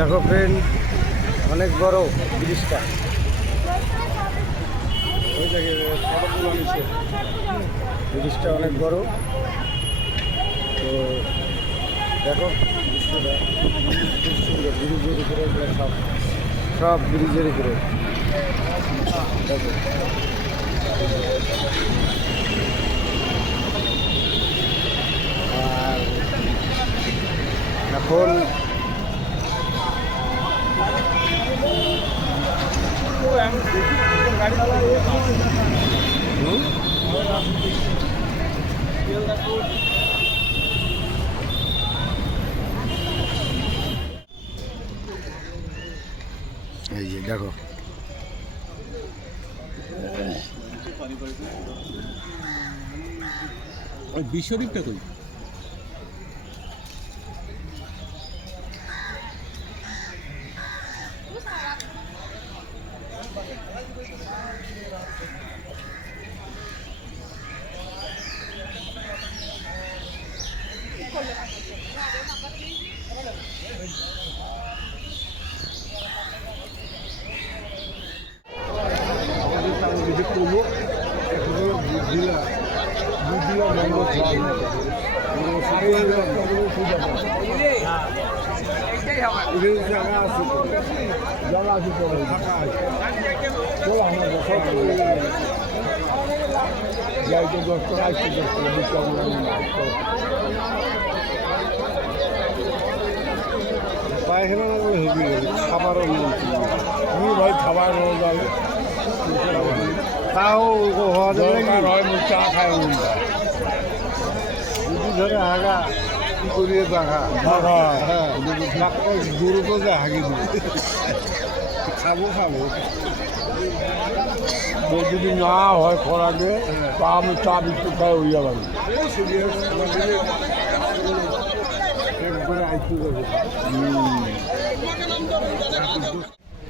দেখো ফ্রেন্ড, অনেক বড় ব্রিজটা। ব্রিজটা অনেক বড়। তো দেখো দৃশ্যটা খুব সুন্দর। ব্রিজের উপরে সব ব্রিজের উপরে দেখো। আর এখন এই যে দেখো বিশ্বদীপটা কই? খাবারও ভাই খাবার তাও হওয়া যাবে চা খায় ধরে আগা কি করিয়ে দেখা হ্যাঁ গরু তো যা হাগি খাবো যদি না হয় খরাকে তা আমি চা বিস্কুট খাই হয়ে যাবে।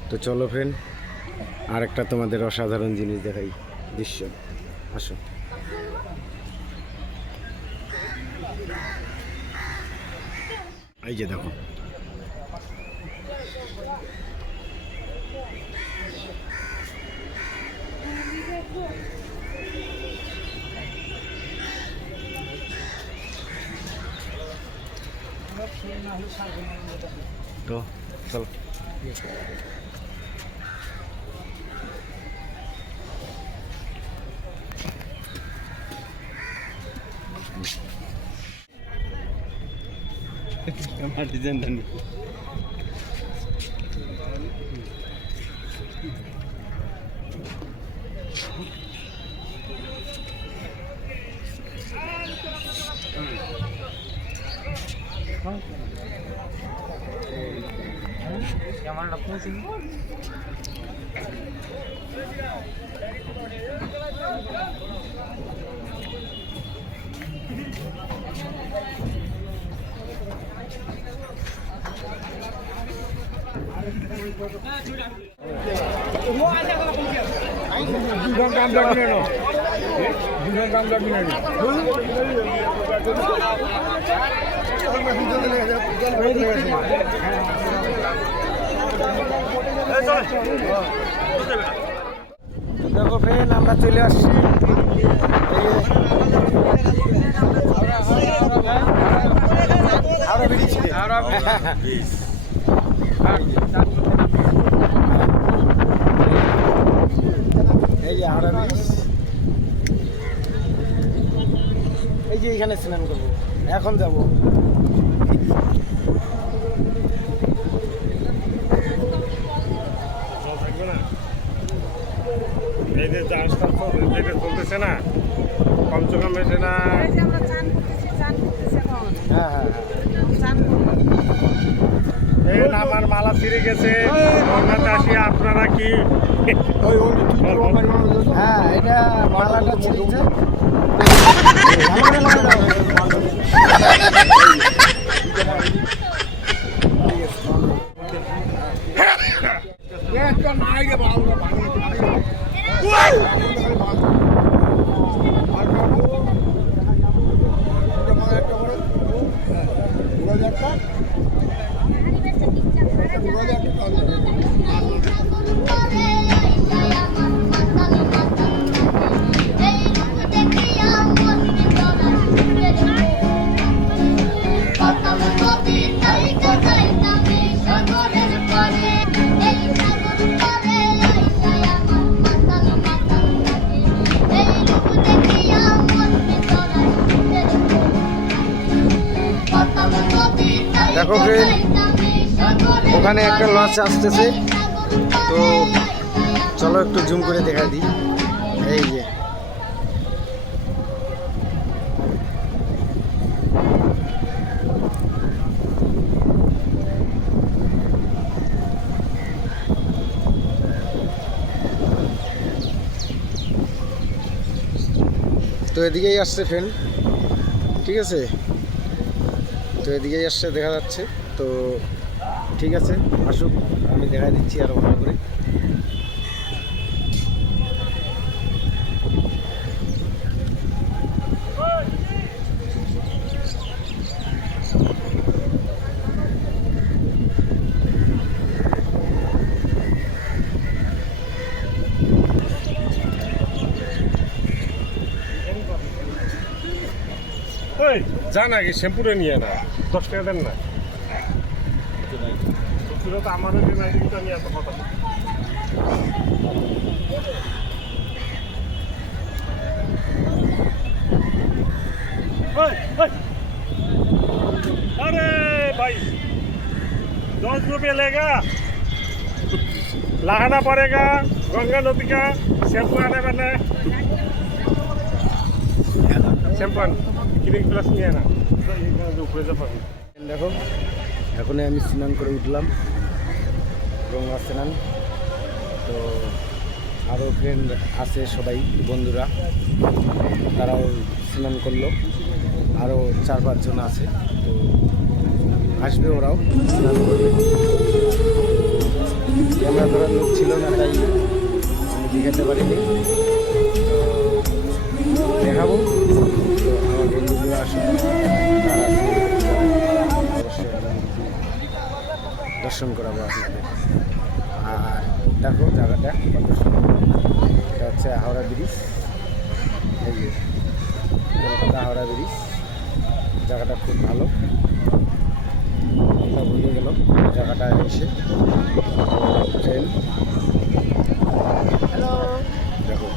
তো চলো ফ্রেন্ড, আরেকটা তোমাদের অসাধারণ জিনিস দেখাই, দৃশ্য। আসো। এই যে দেখো তো চলো। ক্যামেরাটা পৌঁছে দেখো ফ্রেন্ড, আমরা চলে আসছি হাওড়া ব্রিজ। এই যে হাওড়া ব্রিজ, এই যে এখানে স্নান করবো, এখন যাবো। এই যে চাষটা যেটা চলতেছে না, কমসে কম এসে না। হ্যাঁ এই আমার মালা ফিরে গেছে। আসি আপনারা কি হ্যাঁ, এটা মালাটা ছিঁড়েছে। দেখো ফ্রেন্ড, ওখানে একটা লঞ্চ আসতেছে, তো চলো একটু জুম করে দেখা দিই। এই যে তো এদিকেই আসছে ফ্রেন্ড, ঠিক আছে, তো এদিকেই আসছে দেখা যাচ্ছে। তো ঠিক আছে, আসুক, আমি দেখা দিচ্ছি আরো ভালো করে। ওই যা না কি শ্যাম্পুরে নিয়ে না, 10 টাকা দেন না। সত্যি তো আমারও যে নাই কিন্তু আমি এত কথা বলি। ओए, ओए। अरे भाई 10 रुपये लेगा, लगाना पड़ेगा गंगा नदी का शैम्पू आने वाला है। शैम्पू कितने प्लस में है ना जो ऊपर जा पाबी। দেখো এখনই আমি স্নান করে উঠলাম, গঙ্গা স্নান। তো আরও ফ্রেন্ড আছে, সবাই বন্ধুরা, তারাও স্নান করলো, আরও 4-5 জন আছে, তো আসবে, ওরাও স্নান করবে। ক্যামেরা ধরার লোক ছিল না, তাই আমি দেখাতে পারিনি, তো দেখাবো। তো আমার বন্ধুগুলো আসবে, তারা অবশ্যই দর্শন করাবো আপনাদের। আর দেখো জায়গাটা কত সুন্দর, এটা হচ্ছে হাওড়া ব্রিজ, এই যে কলকাতা হাওড়া ব্রিজ। জায়গাটা খুব ভালো, এটা ভুলে গেল জায়গাটা এসে। ট্রেন দেখো,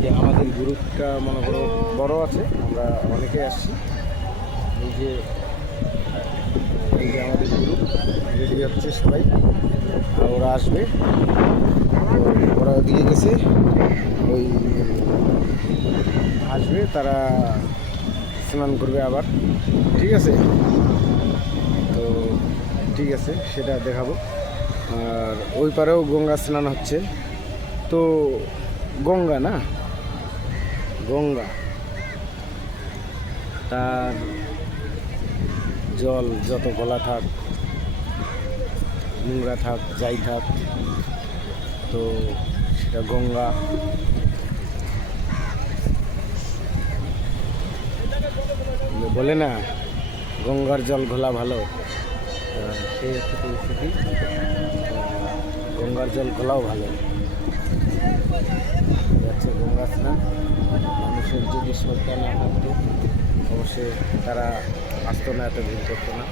যে আমাদের গ্রুপটা মনে করো বড় আছে, আমরা অনেকে আসছি। এই যে আমাদের গ্রুপ রেডি হচ্ছে সবাই, আর ওরা আসবে। তো ওরা ওদিকে গেছে, ওই আসবে, তারা স্নান করবে আবার, ঠিক আছে। তো ঠিক আছে, সেটা দেখাবো। আর ওই পারেও গঙ্গা স্নান হচ্ছে, তো গঙ্গা না, গঙ্গা, তার জল যত গলা থাক, নোংরা থাক, যাই থাক, তো সেটা গঙ্গা। বলে না গঙ্গার জল ঘোলা ভালো, সেই হচ্ছে পরিস্থিতি। গঙ্গার জল ঘোলাও ভালো যাচ্ছে গঙ্গা স্নান। মানুষের যদি শ্রদ্ধা না থাকতো অবশ্যই তারা আসতো না, এত ভিড় করতো না।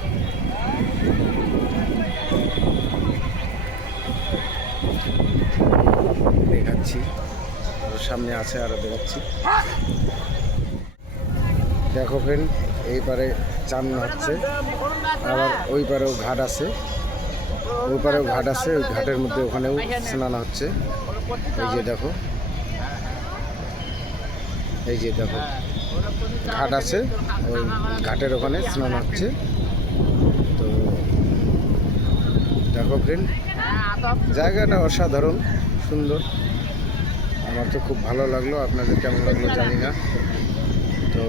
দেখাচ্ছি, ওর সামনে আছে, আরও দেখাচ্ছি। দেখো ফ্রেন্ড, এই পারে চান হচ্ছে, আবার ওই পারেও ঘাট আছে, ওই পারেও ঘাট আছে, ওই ঘাটের মধ্যে ওখানেও স্নান হচ্ছে। এই যে দেখো, এই যে দেখো ঘাট আছে, ওই ঘাটের ওখানে স্নান হচ্ছে। তো দেখো ফ্রেন্ড, জায়গাটা অসাধারণ সুন্দর, আমার তো খুব ভালো লাগলো, আপনাদের কেমন লাগলো জানি না। তো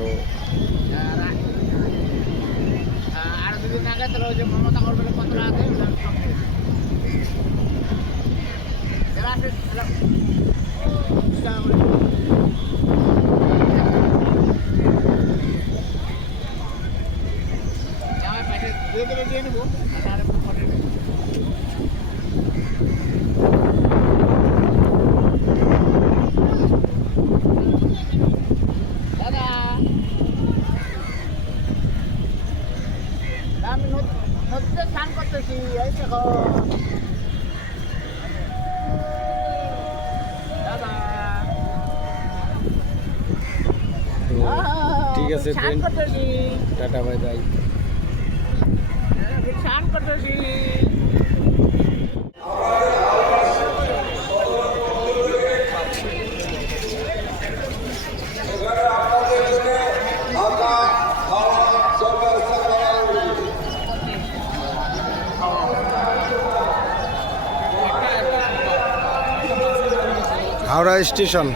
আমি নদীতে স্নান করতেছি, এই দেখো দাদা। ঠিক আছে স্নান ফ্রেন্ড, করতেছি। Tata bye bye. করতেছি। হাওড়া স্টেশন।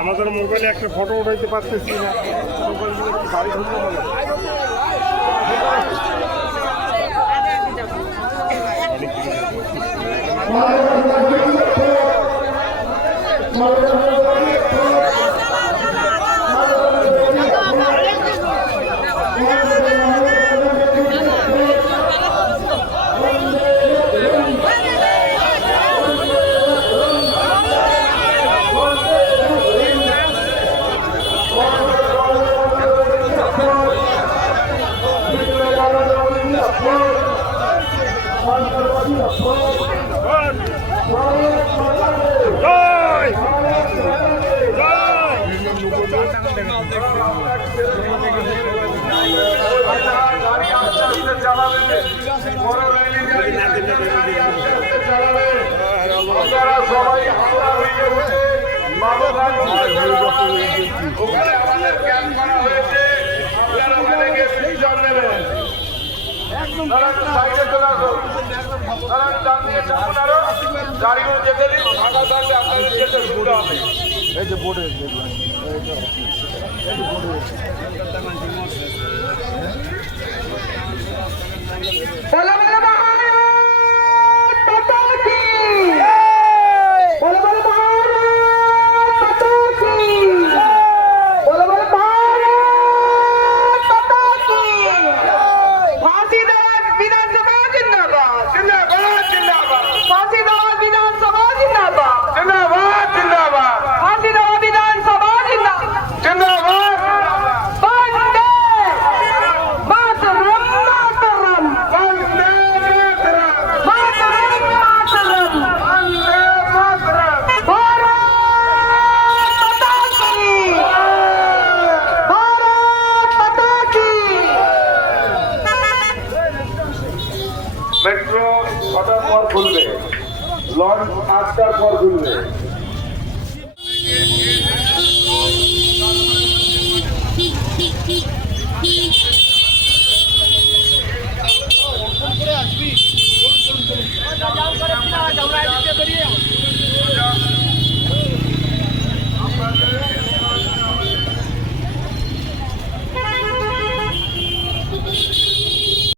আমাদের মোবাইলে একটা ফটো উঠাইতে পারতেছি না, মোবাইলগুলো একটু বাড়ি ধরতে বলে। এই যে বোর্ডে Salam